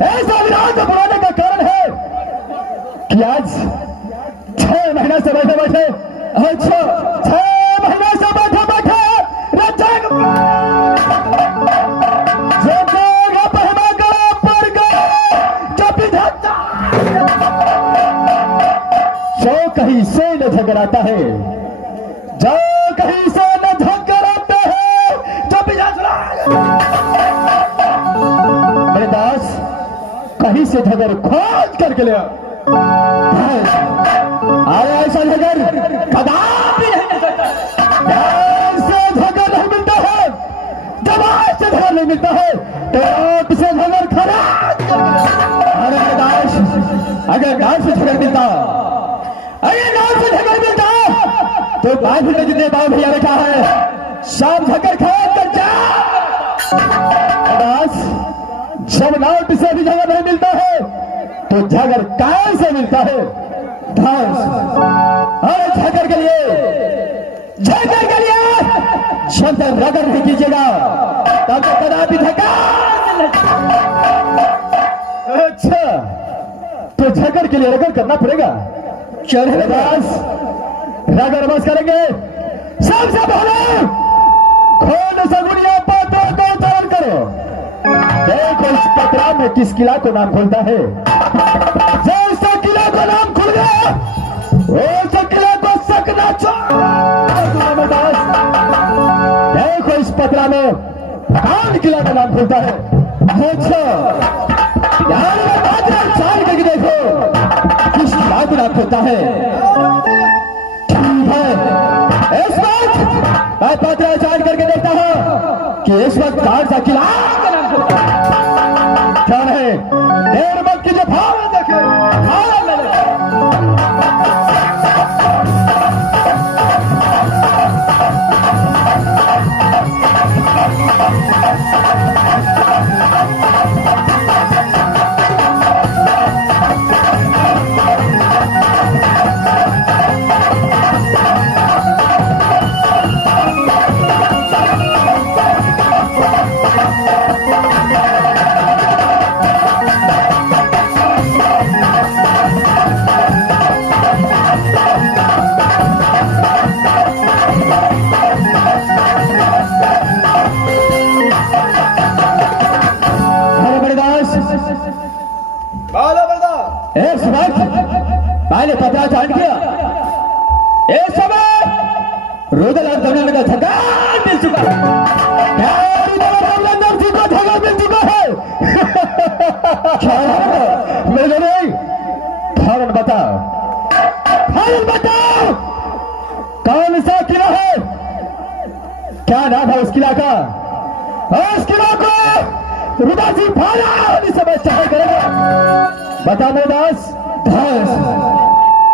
ऐसा विरोध बनाने का कारण है कि आज 6 महीने से बैठे बैठे, अच्छा 6 महीने से बैठे बैठे रजग कहीं से न झगड़ाता है, जो कहीं से न झगड़ाते हैं, जब मेरे दास कहीं से झगड़ खोज करके ले अरे ऐसा झगड़ कदापि नहीं मिल सकता, ऐसे झगड़ नहीं मिलता है, दवाई से झगड़ नहीं मिलता है, तो से झगड़ खराब। अरे दास अगर दास से झगड़ मिलता, अरे नाम से झगड़ मिलता तो भाई भी जितने भाई भैया बैठा है सब झगड़ खराब कर जा। जब नाम से भी झगड़ नहीं मिलता है तो झगड़ काय से मिलता है? घास। अरे झगड़ के लिए जब रगड़ नहीं कीजिएगा तब तो कदापि झगड़। अच्छा तो झगड़ के लिए रगड़ करना पड़ेगा। चले रगड़ बस करेंगे, सबसे पहले खोल सगुनिया पातों को उतार करो। देखो इस पतरा में किस किला को नाम खोलता है, जैसा किला को नाम खुल गया वैसा किला को सकना चाहिए। देखो इस पतरा में कौन किला का नाम खुलता है। अच्छा चाल करके देखो किस किला को नाम खुलता है। ठीक है इस वक्त मैं पतरा चाल करके देखता हूं कि इस वक्त कौन सा किला का नाम खुलता है। क्या है देर मत कीजिए, भाव देखिए मैंने पता जान किया इस समय रुदल दमन का झगड़ा मिल चुका है। झगड़ा मिल चुका है। मेरे नहीं कारण बताओ, कारण बताओ कौन सा किला है, क्या नाम है उस किला का। उस किला को रुदासी भाला समय चाहे करेगा। बता मेरे दास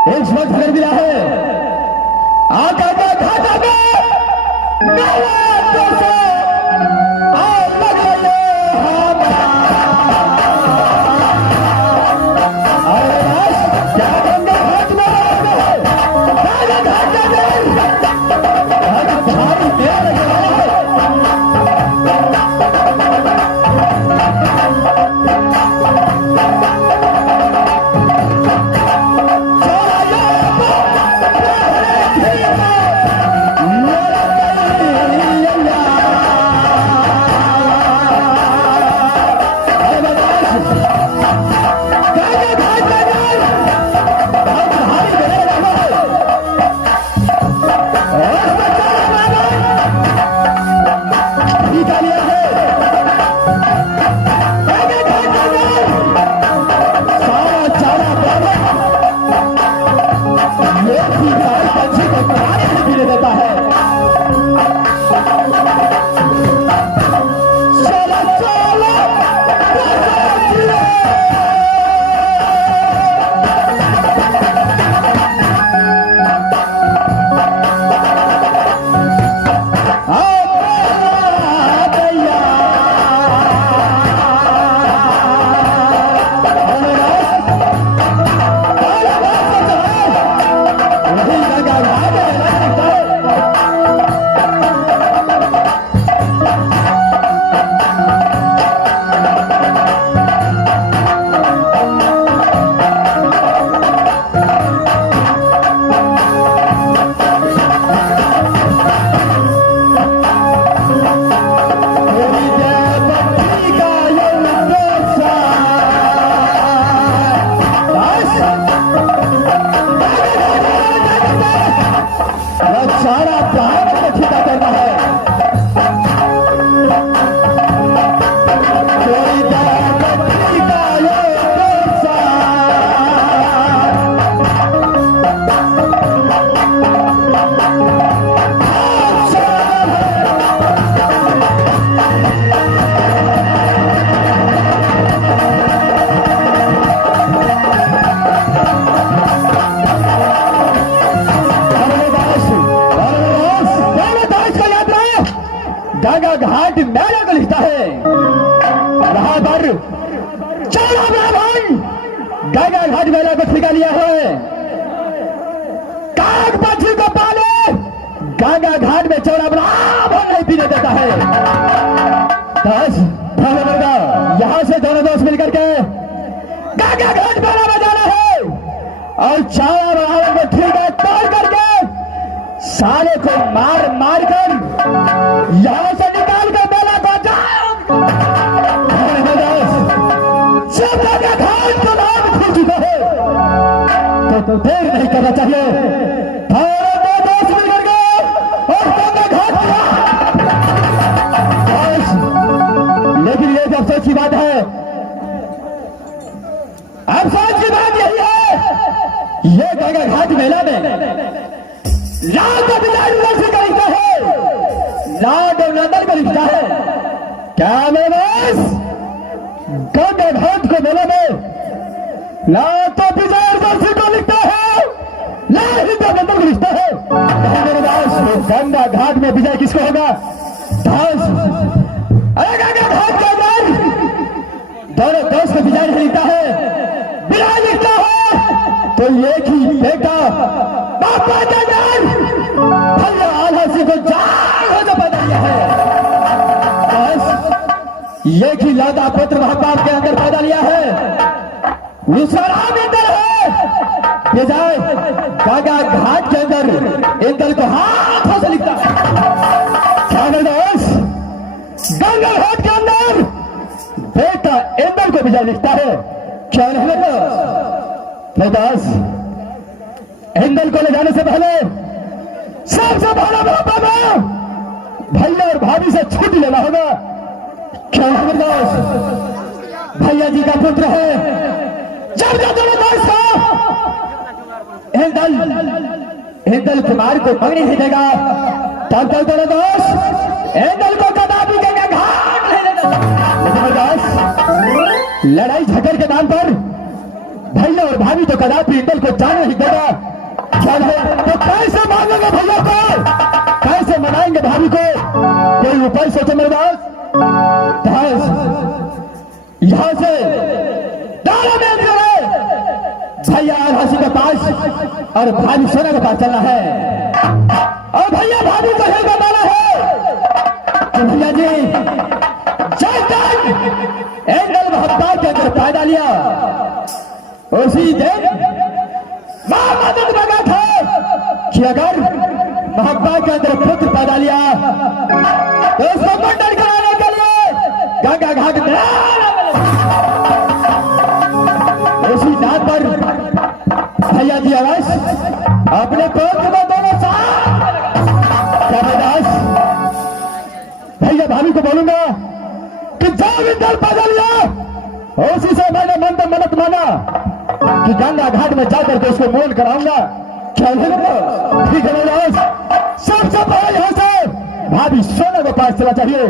एक वक्त घर मिला है आका का घाटा में को लिखता है वहां पर चौड़ा ब्राह्मण गंगा घाट मेला को ठिका लिया है। काग पक्षी को पाले गंगा घाट में चौड़ा ब्राह्मण नहीं पीने देता है। बस यहाँ से दोनों दोस्त मिलकर के गंगा घाट मेला में जाना है और चौड़ा ब्राह्मण को ठिका तोड़ करके साले को मार मार कर यहां से निकाल कर मेला को जाओ। जब गंगा घाट का नाम खुल चुका है तो देर नहीं करना चाहिए। दो दोस्त मिलकर गए और गंगा घाट लेकिन ये जब सच की बात है, अब सच की बात यही है, ये गंगा घाट मेला में लाड और बिलाल से करीता है, लाड और नंदन का रिश्ता है। क्या मैं बस गंगा घाट को मेले में लाड तो विजय को लिखता है, लाड ही तो नंदन को लिखता है। मेरे दास गंगा घाट में विजय किसको होगा? दास अरे गंगा घाट के अंदर दोनों दोस्त को विजय नहीं लिखता है, बिलाल लिखता है तो एक ही बेटा बापा के अंदर भैया आधा से को जान हो पैदा किया है। बस एक ही लौता पुत्र बाप के अंदर पैदा लिया है, उसका नाम इंदल है। विजय गंगा घाट के अंदर इंदल को हाथों से लिखता है। गंगा घाट के अंदर बेटा इंदल को विजय लिखता है। क्या नहीं दास इंदल को ले जाने से पहले सबसे पहले बाबा में भैया और भाभी से छुट्टी लेना होगा। क्या दास भैया जी का पुत्र है, जब जब दोनों दोस्त इंदल कुमार को मंगनी नहीं देगा तब तक दोनों दोस्त इंदल को कदापि गंगा घाट नहीं देगा। लड़ाई झगड़ के नाम पर भैया और भाभी तो कदापि इंदल को जाने नहीं देगा। तो कैसे मांगेंगे भैया को, कैसे मनाएंगे भाभी को? कोई उपाय सोचो मेरे दास। यहां से भैया राशि के पास और भाभी सोना के पास चलना है और भैया भाभी को ही बताना है कि भैया जी जब तक एंगल मोहब्बत के अंदर पैदा लिया उसी दिन मदद मांगा था कि अगर मोहब्बत के अंदर पुत्र पैदा लिया तो उसको मंडन कराने के लिए गंगा घाट उसी नाम पर भैया जी आवाज अपने पुत्र को दोनों साथ भैया भाभी को बोलूंगा कि जब इंदल पैदा लिया उसी से मैंने मन मन्नत माना कि गंगा घाट में जाकर के उसको मोल कराऊंगा। ठीक है सबसे पहले यहां से भाभी सोना को पास चला चाहिए।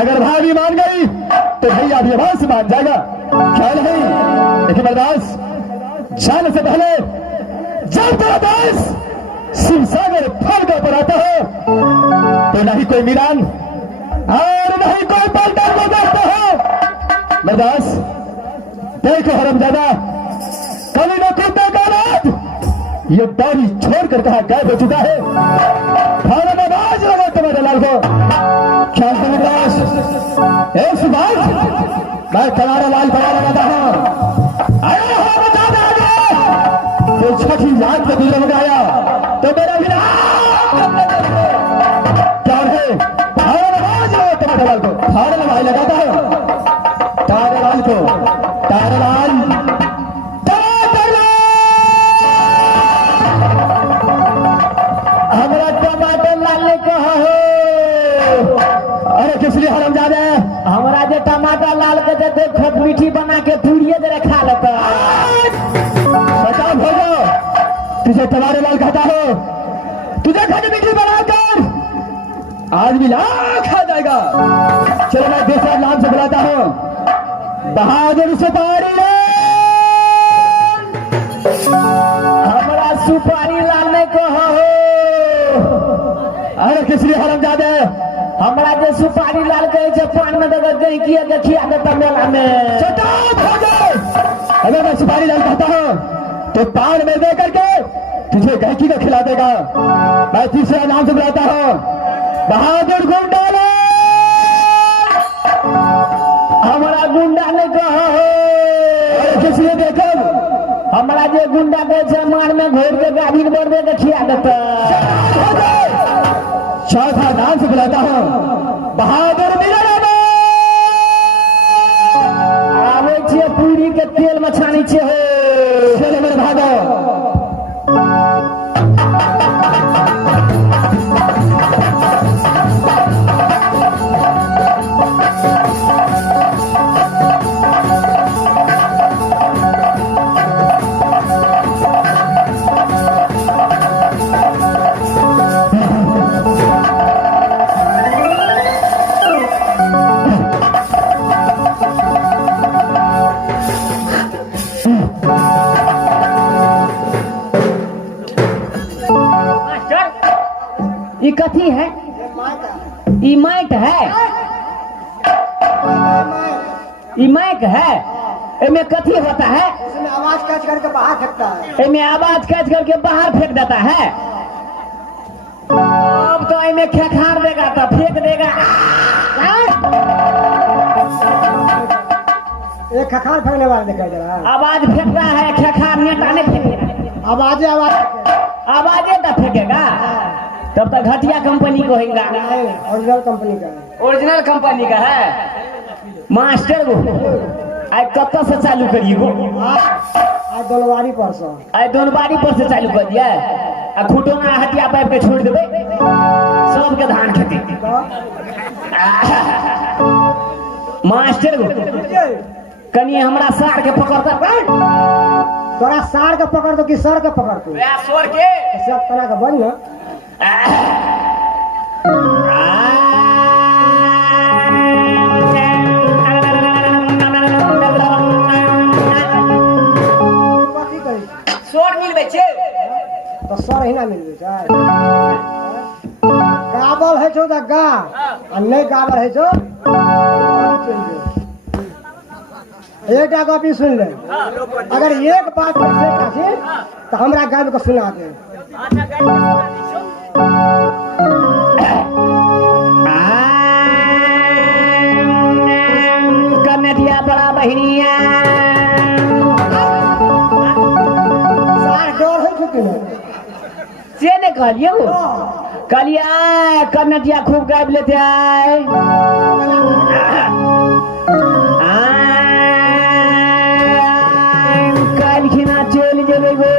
अगर भाभी मान गई तो भैया भी आवाज से मान जाएगा। ख्याल नहीं लेकिन बर्दाश्त जाने से पहले जब तेरा दास शिव सागर फल का ऊपर आता हो तो नहीं कोई मीरान और नहीं कोई पलटा को देखता हो। बर्दाश्त देखो हरमजादा कभी न कुत्ते का औलाद ये दाढ़ी छोड़कर कहा गायब हो चुका है। थाने में बाज लगा तुम्हारे लाल को ख्याल से बर्दाश्त एक सुभाष मैं तुम्हारा लाल पड़ा लगाता हूं। आया हो बता दे तो छठी लाख से गुजर हो आया तो मेरा भी क्या है थाने में बाज लगा तुम्हारे लाल को थाने में भाई लगाता है तारे लाल को तारे लाल हमारा टमाटर लाल ने कहा है। अरे किस लिए हरामजादे हमारा जो टमाटर लाल के दे खट मीठी बना के पूड़िए दे खा लेता बचाओ हो जाओ। तुझे तुम्हारे लाल कहता हो तुझे खट मीठी बनाकर आज भी लाख खा जाएगा। चलो मैं दूसरा नाम से बुलाता हूं बहादुर सुपारी हमारा सुपारी लाल ने कहा हो। अरे किस लिए हरामजादे हमरा जे सुपारी लाल कहे छे पान में दे गई किया के खिया देता मेला में। शटाप हो गए। अगर मैं सुपारी लाल कहता हूँ तो पान में दे करके तुझे गायकी का खिला देगा। मैं तीसरा नाम से बुलाता हूँ बहादुर गुंडा। हमारा गुंडा ने कहा किसी देखो हमारा जे गुंडा कहे छे मार में घोर के गाड़ी बढ़ दे के खिया देता। चौथा नाम से बुलाता हूँ बहादुर मिलन। आवे छे पूरी के तेल में छानी छे हो। चलो मेरे भागो। ये कथी है? ये माइक है। ये माइक है। इसमें कथी होता है? इसमें आवाज कैच करके बाहर फेंकता है। इसमें आवाज कैच करके बाहर फेंक देता है। अब तो इसमें खेखार देगा तो फेंक देगा। एक खखार फेंकने वाला दिखाई दे रहा है। आवाज फेंक रहा है, खेखार नेता नहीं फेंकेगा। आवाज आवाजे तो फेंकेगा। तब तक घटिया कंपनी को होगा। ओरिजिनल कंपनी का है। ओरिजिनल कंपनी का है। मास्टर वो आज कब से चालू करिए वो? आज दोनवारी परसों। आज दोनवारी पर से चालू कर दिया। आ खुटोना हटिया पाइप के छोड़ देवे सबके धान खेती। मास्टर वो कनी हमरा सार के पकड़ता। तोरा सार के पकड़ दो कि सर के पकड़ दो? सोर के सब तरह का बन ना। सोर मिलबे छे तो सर ही ना मिलबे छै। गाबल है छो त गा आ नहीं गाबल है छो एक गप सुन ले। अगर एक बात तो हमरा गाब के सुना दे। कन्हैया बड़ा बहनिया सार डर है छुट्टी में से ने कहलियो कहलिया कन्हैया खूब गाब लेते आए। कल खिना चल जेबे गो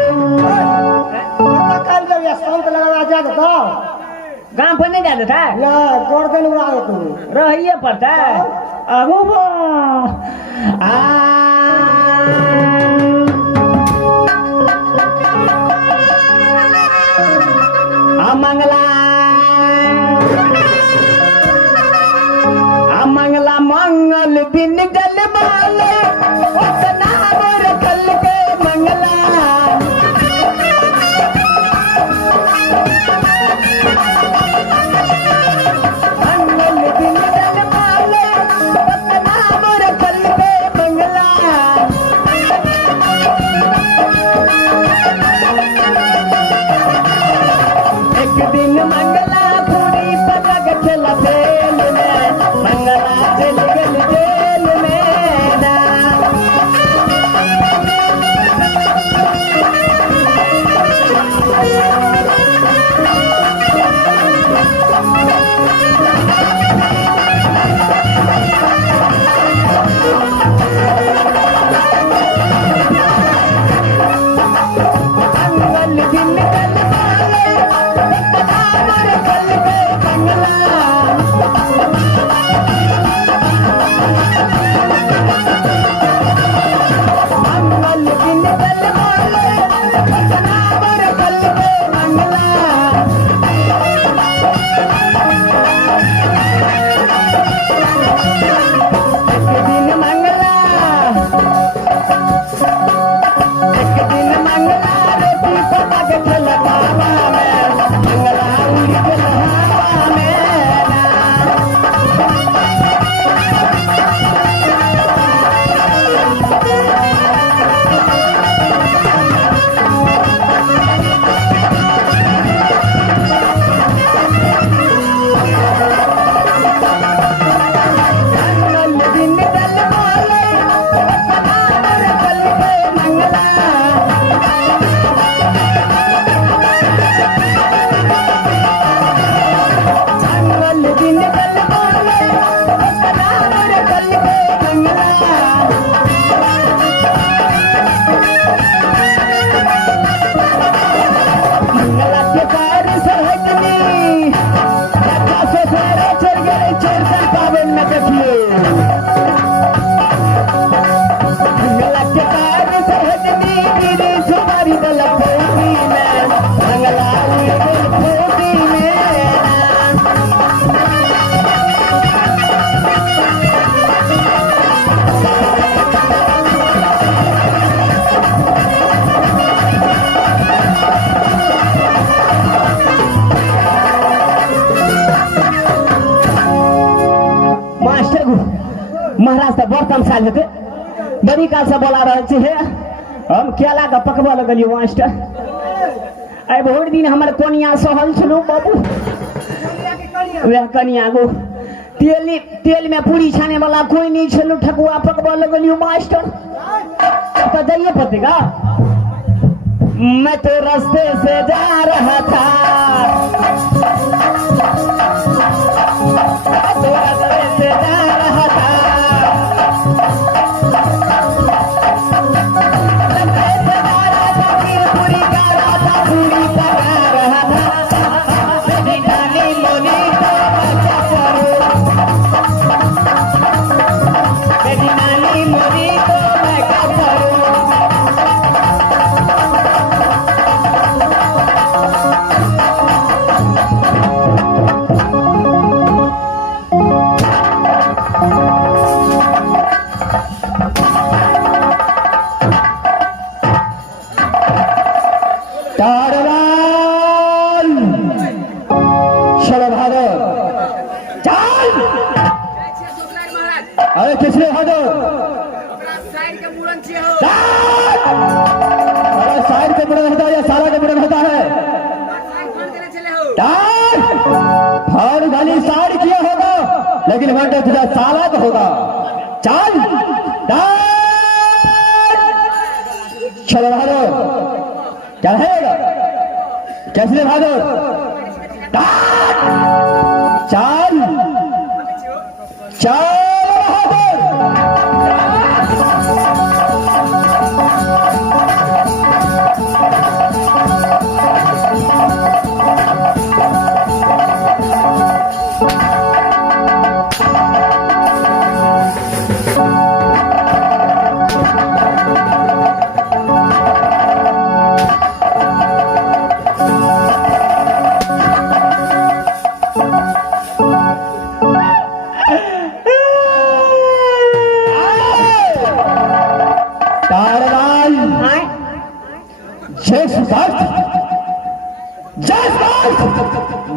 कल जब ये शांत लगा जा तो गांव पर नहीं जाते था ना गर्दन उड़ा दे तू रहिए पड़ता अबू मंगला मंगल दिन जल माले उतना मोर कल के मंगला मंगल दिन जल माले उतना मोर कल के मंगला एक दिन मंगला पूरी पतंग चला फेल में मंगला चल गल जेल में ना महाराज तो बर्तन साल हेते बड़ी काल से बोला रहे हे हम केला का पकबा लगलियो मास्टर आई भोर दिन हमर कोनिया सहल छलो बाबू वह कनिया गो तेल में पूरी छाने वाला कोई नहीं छलो ठकुआ पकबा लगलियो मास्टर तो जाइए पतेगा मैं तो रास्ते से जा रहा था तो रास्ते से जा रहा था पूरी का रास्ता पूरी पका रहा था नानी मोनी तो क्या करूं मेरी नानी मोनी तो मैं क्या करूं कारवान शरभारत चल अरे किसने भागो साइड के मुड़न होता है या साला के मुड़न होता है फाड़ गाली साइड किया होगा लेकिन वहां तुझा साला तो होगा चल शरभारत क्या रहेगा कैसे भागो चाल चाल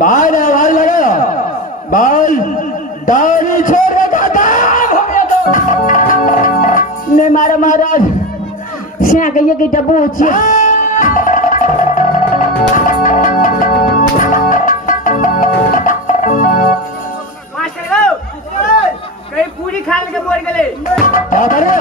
बाल आवाज लगा बाल दाढ़ी छोड़ रखा ने मारा महाराज सिया कहिए कि डब्बू छी मास्टर कहीं पूरी खा के बोल गए क्या करे